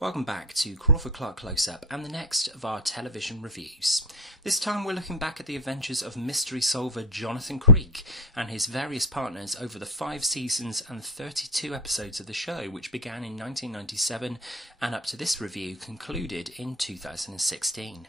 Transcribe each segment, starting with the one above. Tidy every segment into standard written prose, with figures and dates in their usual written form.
Welcome back to Crawford-Clark Close-Up and the next of our television reviews. This time we're looking back at the adventures of mystery solver Jonathan Creek and his various partners over the 5 seasons and 32 episodes of the show, which began in 1997 and up to this review concluded in 2016.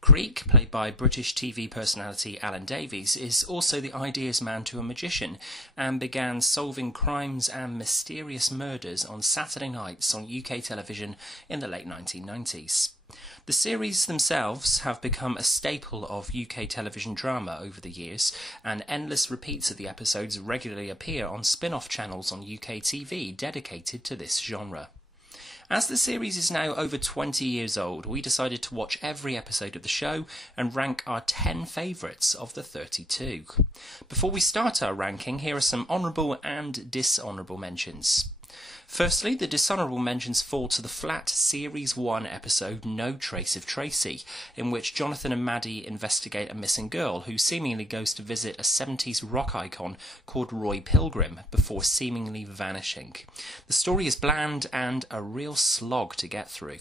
Creek, played by British TV personality Alan Davies, is also the ideas man to a magician and began solving crimes and mysterious murders on Saturday nights on UK television in the late 1990s. The series themselves have become a staple of UK television drama over the years, and endless repeats of the episodes regularly appear on spin-off channels on UK TV dedicated to this genre. As the series is now over 20 years old, we decided to watch every episode of the show and rank our 10 favourites of the 32. Before we start our ranking, here are some honourable and dishonourable mentions. Firstly, the dishonourable mentions fall to the flat Series 1 episode No Trace of Tracy, in which Jonathan and Maddie investigate a missing girl who seemingly goes to visit a 70s rock icon called Roy Pilgrim before seemingly vanishing. The story is bland and a real slog to get through.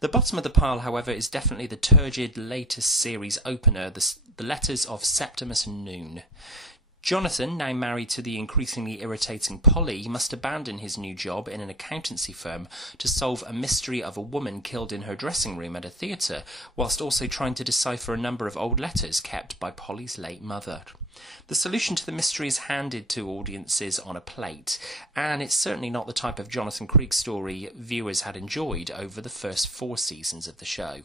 The bottom of the pile, however, is definitely the turgid latest series opener, The Letters of Septimus and Noone. Jonathan, now married to the increasingly irritating Polly, must abandon his new job in an accountancy firm to solve a mystery of a woman killed in her dressing room at a theatre, whilst also trying to decipher a number of old letters kept by Polly's late mother. The solution to the mystery is handed to audiences on a plate, and it's certainly not the type of Jonathan Creek story viewers had enjoyed over the first 4 seasons of the show.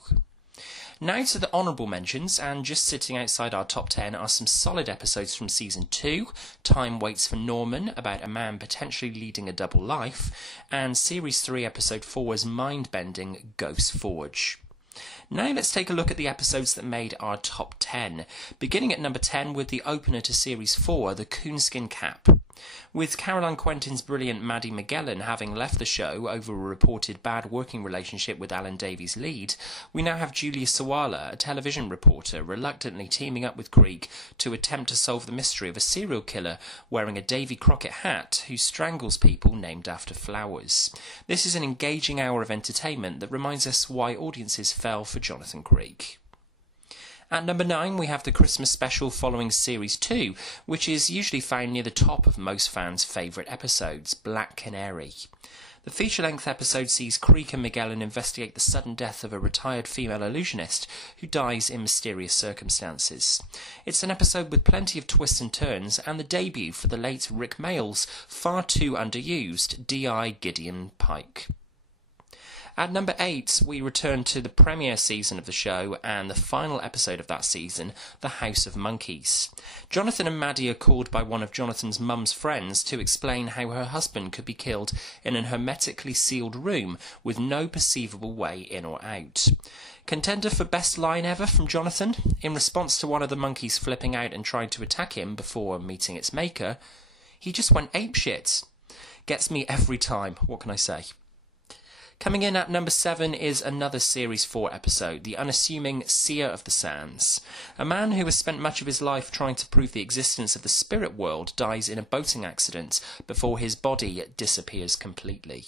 Now to the honourable mentions, and just sitting outside our top 10 are some solid episodes from Season 2, Time Waits for Norman, about a man potentially leading a double life, and Series 3 Episode 4's mind-bending Ghost Forge. Now let's take a look at the episodes that made our top 10, beginning at number 10 with the opener to Series 4, The Coonskin Cap. With Caroline Quentin's brilliant Maddie Magellan having left the show over a reported bad working relationship with Alan Davies' lead, we now have Julia Sawala, a television reporter, reluctantly teaming up with Creek to attempt to solve the mystery of a serial killer wearing a Davy Crockett hat who strangles people named after flowers. This is an engaging hour of entertainment that reminds us why audiences fell for Jonathan Creek. At number 9 we have the Christmas special following Series 2, which is usually found near the top of most fans' favourite episodes, Black Canary. The feature-length episode sees Creek and Magellan investigate the sudden death of a retired female illusionist who dies in mysterious circumstances. It's an episode with plenty of twists and turns, and the debut for the late Rick Mayall's far too underused D.I. Gideon Pike. At number 8, we return to the premiere season of the show and the final episode of that season, The House of Monkeys. Jonathan and Maddie are called by one of Jonathan's mum's friends to explain how her husband could be killed in an hermetically sealed room with no perceivable way in or out. Contender for best line ever from Jonathan? In response to one of the monkeys flipping out and trying to attack him before meeting its maker, he just went apeshit. Gets me every time, what can I say? Coming in at number 7 is another Series 4 episode, the unassuming Seer of the Sands. A man who has spent much of his life trying to prove the existence of the spirit world dies in a boating accident before his body disappears completely.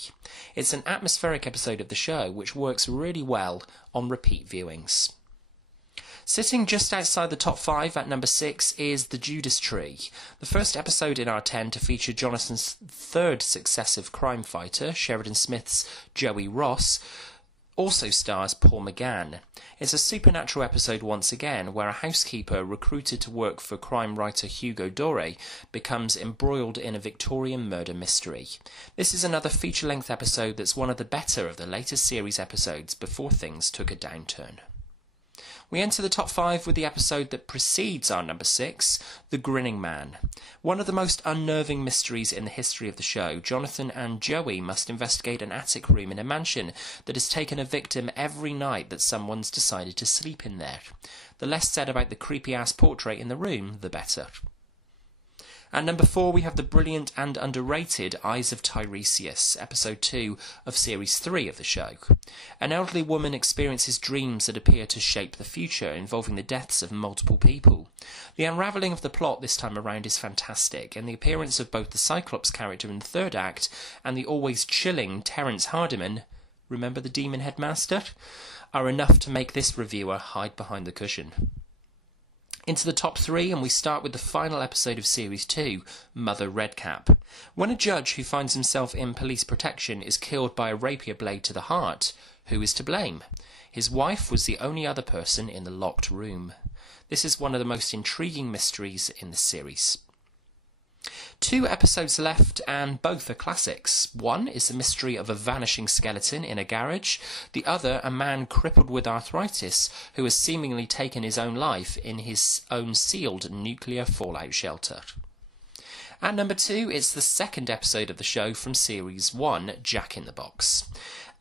It's an atmospheric episode of the show which works really well on repeat viewings. Sitting just outside the top 5 at number 6 is The Judas Tree, the first episode in our 10 to feature Jonathan's third successive crime fighter, Sheridan Smith's Joey Ross, also stars Paul McGann. It's a supernatural episode once again, where a housekeeper recruited to work for crime writer Hugo Dore becomes embroiled in a Victorian murder mystery. This is another feature-length episode that's one of the better of the latest series episodes before things took a downturn. We enter the top 5 with the episode that precedes our number 6, The Grinning Man. One of the most unnerving mysteries in the history of the show, Jonathan and Joey must investigate an attic room in a mansion that has taken a victim every night that someone's decided to sleep in there. The less said about the creepy-ass portrait in the room, the better. At number 4 we have the brilliant and underrated Eyes of Tiresias, episode 2 of series 3 of the show. An elderly woman experiences dreams that appear to shape the future, involving the deaths of multiple people. The unravelling of the plot this time around is fantastic, and the appearance of both the Cyclops character in the third act and the always chilling Terence Hardiman remember the demon headmaster, are enough to make this reviewer hide behind the cushion. Into the top 3, and we start with the final episode of Series 2, Mother Redcap. When a judge who finds himself in police protection is killed by a rapier blade to the heart, who is to blame? His wife was the only other person in the locked room. This is one of the most intriguing mysteries in the series. 2 episodes left, and both are classics. One is the mystery of a vanishing skeleton in a garage. The other, a man crippled with arthritis who has seemingly taken his own life in his own sealed nuclear fallout shelter. At number 2, it's the second episode of the show from Series 1, Jack in the Box.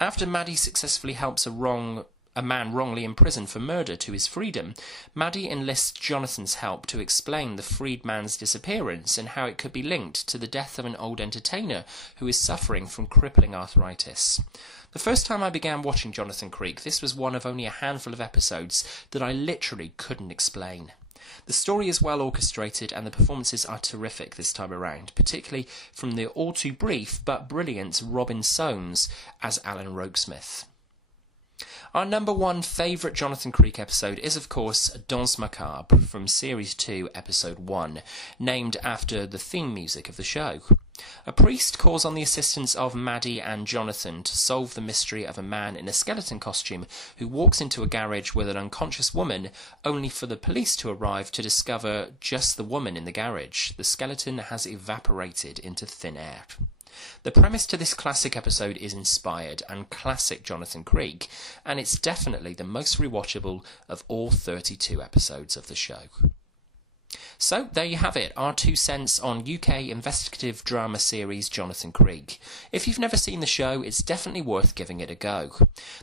After Maddie successfully helps a man wrongly imprisoned for murder to his freedom, Maddie enlists Jonathan's help to explain the freed man's disappearance and how it could be linked to the death of an old entertainer who is suffering from crippling arthritis. The first time I began watching Jonathan Creek, this was one of only a handful of episodes that I literally couldn't explain. The story is well orchestrated and the performances are terrific this time around, particularly from the all too brief but brilliant Robin Soames as Alan Rokesmith. Our number 1 favourite Jonathan Creek episode is, of course, Danse Macabre from Series 2, Episode 1, named after the theme music of the show. A priest calls on the assistance of Maddie and Jonathan to solve the mystery of a man in a skeleton costume who walks into a garage with an unconscious woman, only for the police to arrive to discover just the woman in the garage. The skeleton has evaporated into thin air. The premise to this classic episode is inspired and classic Jonathan Creek, and it's definitely the most rewatchable of all 32 episodes of the show. So, there you have it, our 2 cents on UK investigative drama series Jonathan Creek. If you've never seen the show, it's definitely worth giving it a go.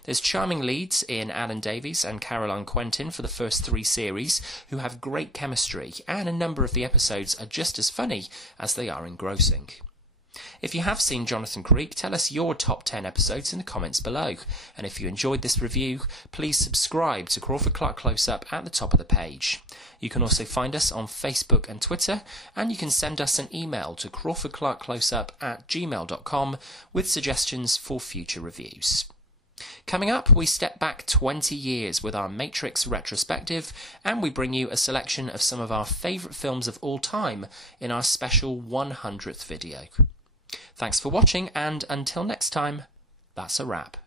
There's charming leads in Alan Davies and Caroline Quentin for the first 3 series, who have great chemistry, and a number of the episodes are just as funny as they are engrossing. If you have seen Jonathan Creek, tell us your top 10 episodes in the comments below. And if you enjoyed this review, please subscribe to Crawford-Clark Close-Up at the top of the page. You can also find us on Facebook and Twitter, and you can send us an email to crawfordclarkcloseup@gmail.com with suggestions for future reviews. Coming up, we step back 20 years with our Matrix retrospective, and we bring you a selection of some of our favourite films of all time in our special 100th video. Thanks for watching, and until next time, that's a wrap.